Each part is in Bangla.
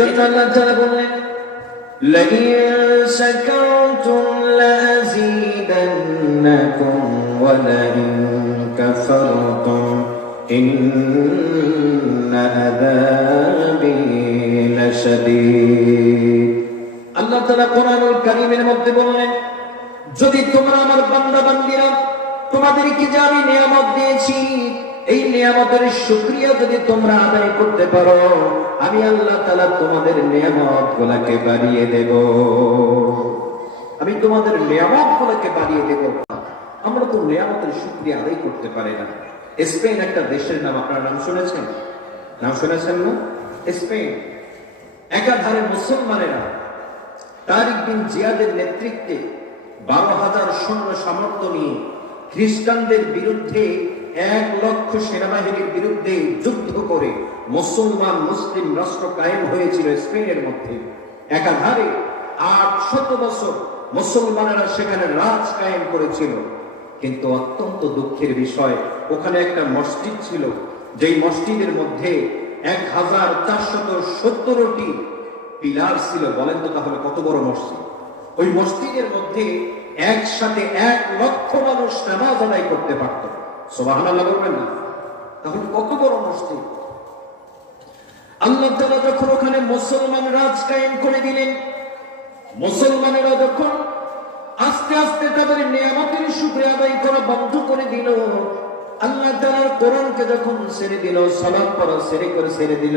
এজন্য আল্লাহ তাআলা বললেন, লাইন শাকারতুম লাযীদান্নাকুম ওয়া লাইন কাফারতুম ইন্না আযাবী লাশাদীদ। আল্লাহ তাআলা কোরআনুল কারীমের মধ্যে বললেন, যদি তোমরা আমার বান্দা বান্দীরা তোমাদেরকে যে আমি নিয়ামত দিয়েছি, এই নিয়ামতের শুকরিয়া যদি তোমরা আদায় করতে পারো, আমি আল্লাহ তাআলা তোমাদের নিয়ামতগুলোকে বাড়িয়ে দেব। আমি তোমাদের নিয়ামতগুলোকে বাড়িয়ে দেব। আমরা তো নিয়ামতের শুকরিয়া আদায় করতে পারি না। স্পেন একটা দেশের নাম, আপনারা নাম শুনেছেন? নাম শুনেছেন না? স্পেন। একাধারে মুসলমানেরা তারিক বিন জিয়াদের নেতৃত্বে 12,000 সৈন্য সামর্থ্য নিয়ে খ্রিস্টানদের বিরুদ্ধে 1 লক্ষ সেনাবাহিনীর বিরুদ্ধে যুদ্ধ করে মুসলিম রাষ্ট্র কায়েম হয়েছিল স্পেনের মধ্যে। একাধারে 800 বছর মুসলমানেরা সেখানে রাজ কায়েম করেছিল। কিন্তু অত্যন্ত দুঃখের বিষয়, ওখানে একটা মসজিদ ছিল, যেই মসজিদের মধ্যে 1470টি পিলার ছিল। বলেন তো তাহলে কত বড় মসজিদ? ওই মসজিদের মধ্যে একসাথে 1 লক্ষ মানুষ নামাজ আদায় করতে পারত। সুবহানাল্লাহ বলবেন না? তাহলে কত বড় মসজিদ! আল্লাহ তাআলা যখন ওখানে মুসলমান রাজ কায়েম করে দিলেন, মুসলমানেরা যখন আস্তে আস্তে তাদের নিয়ামতের শুকরিয়া আদায় করা বন্ধ করে দিল, আল্লাহ তাআলার কোরআনকে যখন ছেড়ে দিল, সালাত পড়া ছেড়ে দিল,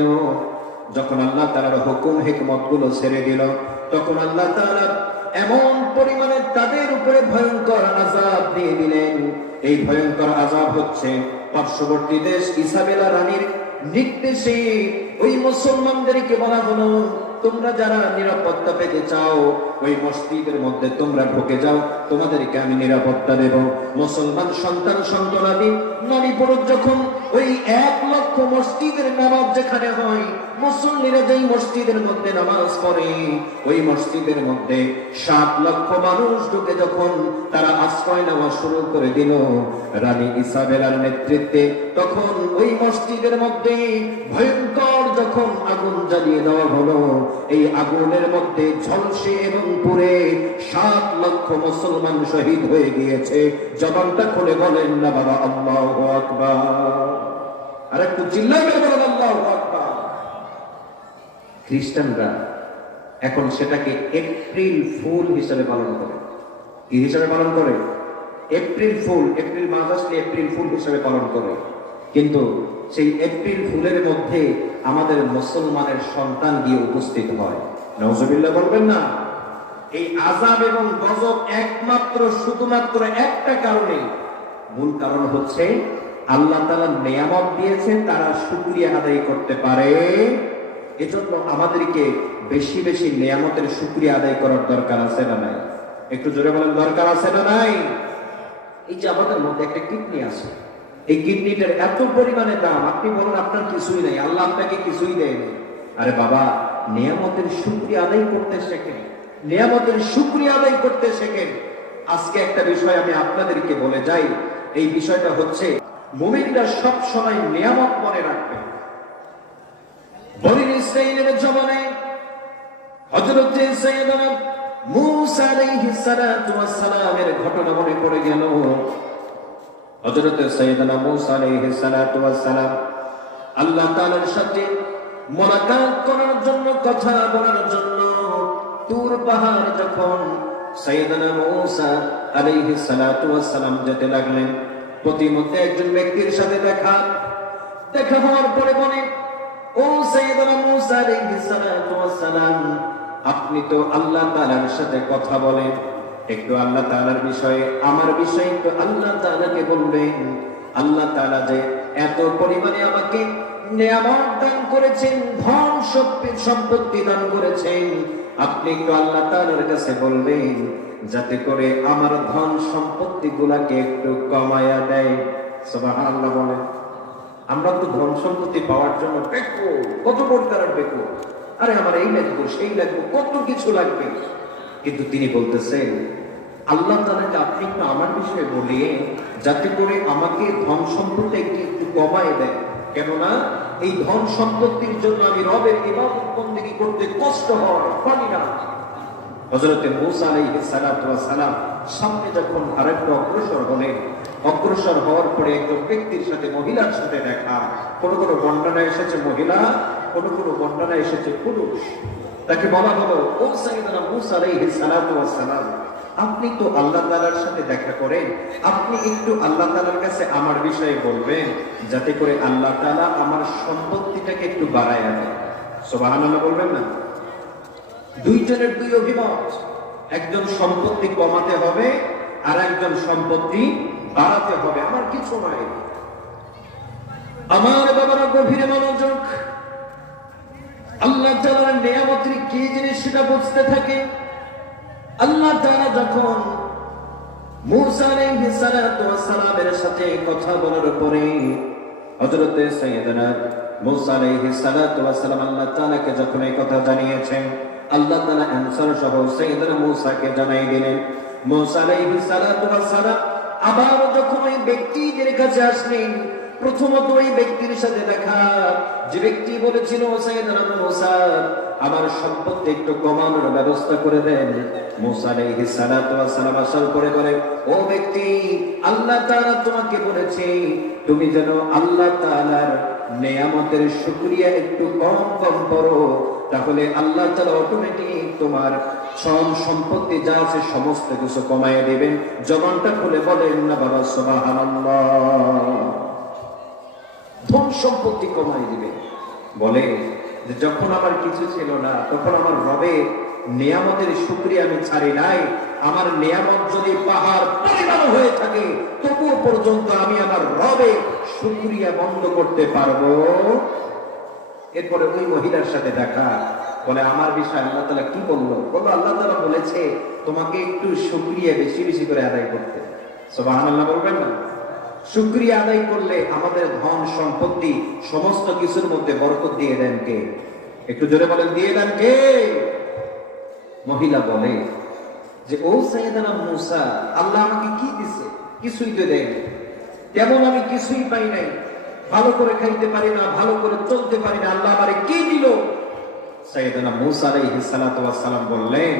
যখন আল্লাহ তাআলার হুকুম হিকমত গুলো ছেড়ে দিল, তখন আল্লাহ তাআলা এমন পরিমাণে তাদের উপরে ভয়ঙ্কর আযাব দিয়ে দিলেন। এই ভয়ঙ্কর আযাব হচ্ছে পার্শ্ববর্তী দেশ ইসাবেলা রানীর নির্দেশে ওই মুসলমানদেরকে বলা হলো, তোমরা যারা নিরাপত্তা পেতে চাও ওই মসজিদের মধ্যে তোমরা ঢুকে যাও, তোমাদেরকে আমি নিরাপত্তা দেব। মুসলমান সন্তান সন্তনাদি নারী পুরুষ যখন ওই 1 লক্ষ মসজিদের নামাজ যেখানে হয়, মুসল্লিরা যেই মসজিদের মধ্যে নামাজ পড়ে, ওই মসজিদের মধ্যে 7 লক্ষ মানুষ ঢুকে যখন তারা আশ্রয় নেওয়া শুরু করে দিল রানী ইসাবেলার নেতৃত্বে, তখন ওই মসজিদের মধ্যে ভয়ঙ্কর যখন আগুন জ্বালিয়ে দেওয়া হলো, এই আগুনের মধ্যে ঝলসে এবং পুড়ে 7 লক্ষ মুসলমান শহীদ হয়ে গিয়েছে। জবানটা খুলে বলেন না বাবা আল্লাহু আকবার? আর একটু চিল্লায় বলেন আল্লাহু আকবার। খ্রিস্টানরা এখন সেটাকে এপ্রিল ফুল হিসেবে পালন করে। কি হিসেবে পালন করে? April fool. এপ্রিল মাস আসলে এপ্রিল ফুল হিসেবে পালন করে। কিন্তু সেই এপ্রিল ফুলের মধ্যে আমাদের মুসলমানের সন্তান গিয়ে উপস্থিত হয়। নাউজুবিল্লাহ বলবেন না? এই আযাব এবং গজব একমাত্র শুধুমাত্র একটা কারণে, মূল কারণ হচ্ছে আল্লাহ তাআলা নিয়ামত দিয়েছেন, তারা শুকরিয়া আদায় করতে পারে। এজন্য আমাদেরকে বেশি বেশি নিয়ামতের শুকরিয়া আদায় করার দরকার আছে না নাই? একটু জোরে বলেন, দরকার আছে না নাই? এই যে আমাদের মধ্যে একটা কিডনি আছে, এই কিডনিটার এত পরিমাণে দাম, আপনি বলেন আপনার কিছুই নাই, আল্লাহ আপনাকে কিছুই দেয়নি। আরে বাবা, নিয়ামতের শুকরিয়া আদায় করতে শেখেন, নিয়ামতের শুকরিয়া আদায় করতে শেখেন। আজকে একটা বিষয় আমি আপনাদেরকে বলে যাই, এই বিষয়টা হচ্ছে মুমিনরা সব সময় নিয়ামত মনে রাখবে। বনী ইসরাঈলের জমানায় হযরত সাইয়েদনা মূসা আলাইহিস সালাতু ওয়াস সালামের ঘটনা মনে পড়ে গেল। হযরত সাইয়েদনা মূসা আলাইহিস সালাতু ওয়াস সালাম আল্লাহ তাআলার সাথে মুলাকাত করার জন্য, কথা বলার জন্য তুর পাহাড় যখন সাইয়েদনা মূসা আলাইহিস সালাতু ওয়াস সালাম যেতে লাগলেন, প্রতিমধ্যে একজন ব্যক্তির সাথে দেখা হওয়ার পরে বলে, ও সাইয়েদনা মূসা আলাইহিস সালাতু ওয়াস সালাম, আপনি তো আল্লাহ তাআলার সাথে কথা বলেন, একটু আল্লাহ তাআলার বিষয়ে, আমার বিষয়ে একটু আল্লাহ তাআলাকে বলবেন। আল্লাহ তাআলা যে এত পরিমাণে আমাকে নিয়ামত দান করেছেন, ধন সম্পত্তি দান করেছেন, আপনি একটু আল্লাহ তাআলার কাছে বলবেন যাতে করে আমার ধন সম্পত্তি গুলাকে একটু কমায়া দেয়। সুবহানাল্লাহ বলেন। আমরা তো ধন সম্পত্তি পাওয়ার জন্য কত প্রকারের বেকু, আরে আমার এই লাগবে সেই লাগবে, কত কিছু লাগবে, কিন্তু তিনি বলতেছেন আল্লাহ তাআলাকে আপনি একটু আমার বিষয়ে বলিয়ে যাতে করে আমাকে ধন সম্পত্তি একটু কমায় দেয়। কেননা এই ধন সম্পত্তির জন্য আমি রবের ইবাদত বন্দেগী করতে কষ্ট হয়, পারি না। হযরত মূসা আলাইহিস সালাতু ওয়াস সালাম সামনে যখন আরেকটু অগ্রসর হওয়ার পরে একজন ব্যক্তির সাথে, মহিলার সাথে দেখা। কোন বর্ণনায় এসেছে মহিলা, কোন বর্ণনায় এসেছে পুরুষ। তাকে বলা হলো, ও সাইয়েদনা মূসা আলাইহিস সালাতু ওয়াস সালাম, আপনি তো আল্লাহ তাআলার সাথে দেখা করেন, আপনি একটু আল্লাহ তাআলার কাছে আমার বিষয়ে বলবেন, যাতে করে আল্লাহ তাআলা আমার সম্পত্তিটাকে একটু বাড়ায় দেন। সুবহানাল্লাহ বলবেন না? দুইজনের দুই অভিমত। একজন সম্পত্তি কমাতে হবে, আর একজন সম্পত্তি বাড়াতে হবে। আমার কিছু নাই। আমার বাবারা গভীরে মনোযোগ। আল্লাহ তাআলার নিয়ামতের কি জিনিস সেটা বুঝতে থাকে। আল্লাহ তাআলা যখন মূসা আলাইহিস সালাতু ওয়াস সালামের সাথে কথা বলার পরে হযরত সাইয়েদনা মূসা আলাইহিস সালাতু ওয়াস সালাম আল্লাহ তাআলাকে যখন এই কথা জানিয়েছেন, আল্লাহ তাআলা আনসার সহ সাইয়েদনা মূসাকে জানাই দিলেন। মূসা আলাইহিস সালাতু ওয়াস সালাম আবার যখন ওই ব্যক্তিদের কাছে আসলেন, প্রথমত ওই ব্যক্তির সাথে দেখা, যে ব্যক্তি বলেছিল সাইয়েদনা মূসা আমার সম্পত্তি একটু কমানোর ব্যবস্থা করে দেন। মূসা আলাইহিস সালাতু ওয়াস সালাম আসার পরে বলে, ও ব্যক্তি, আল্লাহ তাআলা তোমাকে বলেছে তুমি যেন আল্লাহ তাআলার নিয়ামতের শুকরিয়া একটু কম করো, তাহলে আল্লাহ তাআলা অটোমেটিক তোমার সম্পত্তি যা আছে সমস্ত কিছু কমায় দিবেন। জবানটা খুলে বলেন না বাবা সুবহানাল্লাহ। ধন সম্পত্তি কমায় দিবে। বলে যে যখন আমার কিছু ছিল না, তখন আমার রবের নিয়ামতের শুকরিয়া আমি ছাড়ি নাই। আমার নিয়ামত যদি পাহাড় পরিমাণ হয়ে থাকে, তবুও পর্যন্ত আমি আমার রবের শুকরিয়া বন্ধ করতে পারবো। এরপরে ওই মহিলার সাথে দেখা। বলে আমার বিষয় আল্লাহ তাআলা কি বললো? বললো আল্লাহ তাআলা বলেছে তোমাকে একটু শুকরিয়া বেশি বেশি করে আদায় করতে। সুবহানাল্লাহ বলবেন না? শুকরিয়া আদায় করলে আমাদের ধন সম্পত্তি সমস্ত কিছুর মধ্যে বরকত দিয়ে দেন কে? একটু জোরে বলেন, দিয়ে দেন কে? মহিলা বলে যে ও সাইয়েদনা মূসা, আল্লাহ আমাকে কি দিছে? কিছুই তো দেয়নি। তেমন আমি কিছুই পাই নাই, ভালো করে খাইতে পারি না, ভালো করে চলতে পারি না, আল্লাহ আমারে কি দিল? সাইয়েদনা মূসা আলাইহিস সালাতু ওয়াস সালাম বললেন,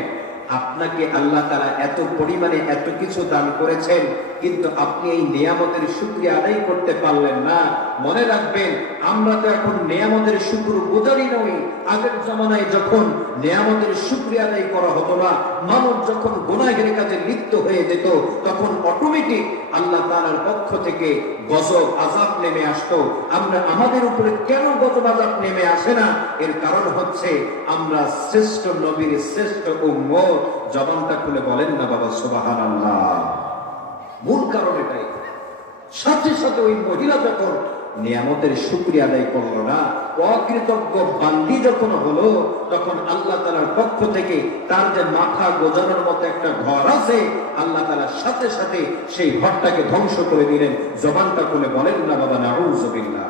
আপনাকে আল্লাহ তাআলা এত পরিমাণে এত কিছু দান করেছেন, কিন্তু আপনি এই নিয়ামতের শুকরিয়া আদায় করতে পারলেন না। মনে রাখবেন, আমরা তো এখন নিয়ামতের শুকরগুজারি নই। আগের জামানায় যখন নিয়ামতের শুকরিয়া আদায় করা হতো না, মানুষ যখন গুনাহের কাজে লিপ্ত হয়ে যেত, তখন অটোমেটিক আল্লাহ তাআলার পক্ষ থেকে গজব আযাব নেমে আসতো। আমরা আমাদের উপরে কেন গজব আযাব নেমে আসে না? এর কারণ হচ্ছে আমরা শ্রেষ্ঠ নবীর শ্রেষ্ঠ উম্মত। জবানটা খুলে বলেন না বাবা সুবহানাল্লাহ। মূল কারণ এটাই। সাথে সাথে ওই মহিলা যখন নিয়ামতের শুকরিয়া আদায় করলো না, অকৃতজ্ঞ বান্দি যখন হলো, তখন আল্লাহ তাআলার পক্ষ থেকে তার যে মাথা গোজানোর মতো একটা ঘর আছে, আল্লাহ তাআলা সাথে সাথে সেই ঘরটাকে ধ্বংস করে দিলেন। জবানটা খুলে বলেন না বাবা নাউযুবিল্লাহ।